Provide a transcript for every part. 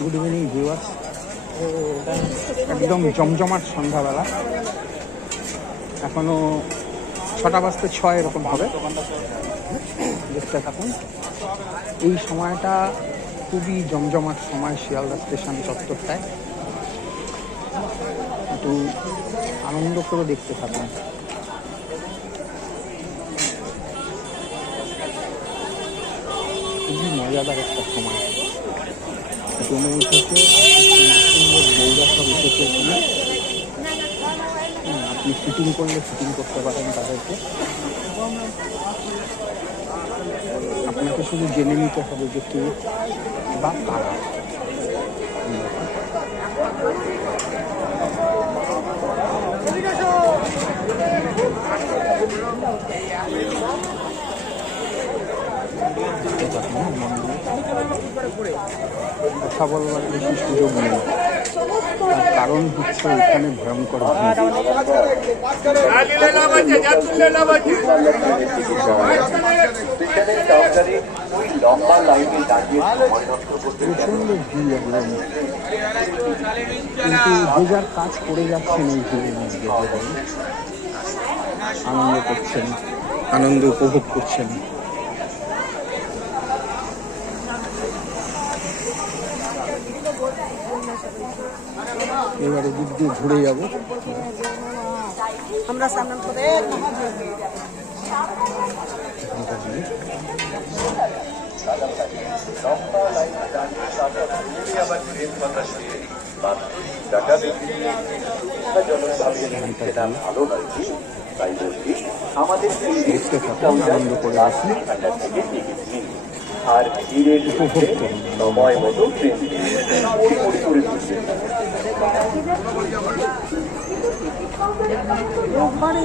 Good evening viewers একদম জমজমাট সন্ধ্যাবেলা। এখনও ছটা বাজতে ছয় এরকম হবে। দেখতে থাকুন। এই সময়টা খুবই জমজমাট সময় শিয়ালদা স্টেশন চত্বরটায়। একটু আনন্দ করে দেখতে থাকুন। খুবই মজাদার একটা সময়। জমে উঠেছে সুন্দর বৌরা সব এখানে আপনি ফিটিং করলে ফিটিং করতে পারেন তাদেরকে। আপনাকে শুধু জেনে নিতে হবে যে কে বা কারা। এই কথা বলবার বেশি সুযোগ নেই। তার কারণ হচ্ছে এখানে ভয়ঙ্কর প্রচণ্ড ভিড় একদম। কিন্তু যে যার কাজ করে যাচ্ছেন এই ভিড়ের মধ্যে আনন্দ করছেন। আনন্দ উপভোগ করছেন। এবারে দিক দিয়ে ঘুরে যাব। আমরা সামনে আমাদের আনন্দ করে আসুন আর ধীরে করুন সময় মতো ট্রেন করে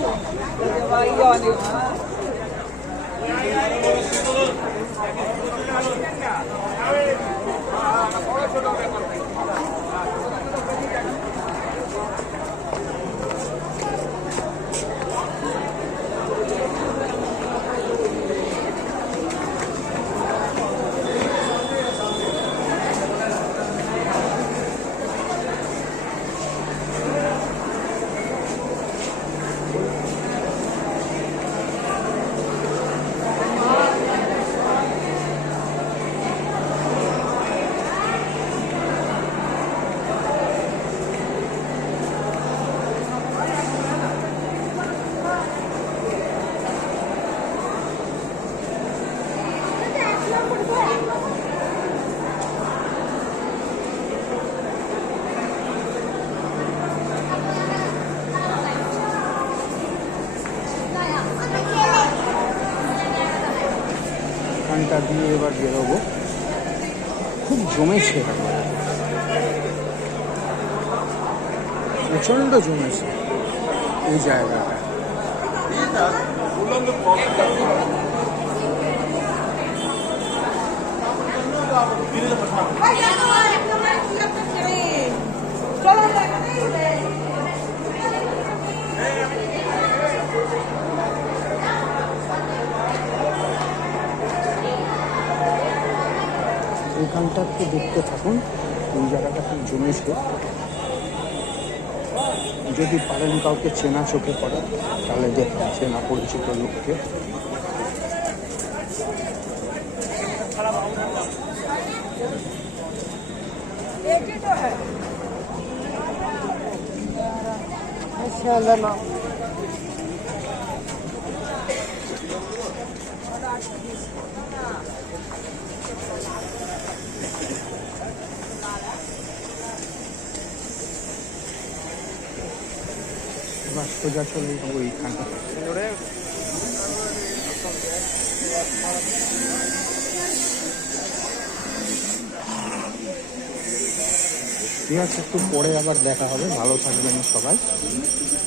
এখানটা দিয়ে এবার বেরোবো। খুব জমেছে। প্রচণ্ড জমেছে এই জায়গাটা। এইখানটা একটু দেখতে থাকুন। এই জায়গাটা খুব জমেছে যদি পারেন কাউকে চেনা চোখে পড়ে, তাহলে দেখুন চেনা পরিচিত লোককে। এবার সোজা চলে যাব এইখানটা। ঠিক আছে, একটু পরে আবার দেখা হবে। ভালো থাকবেন সবাই।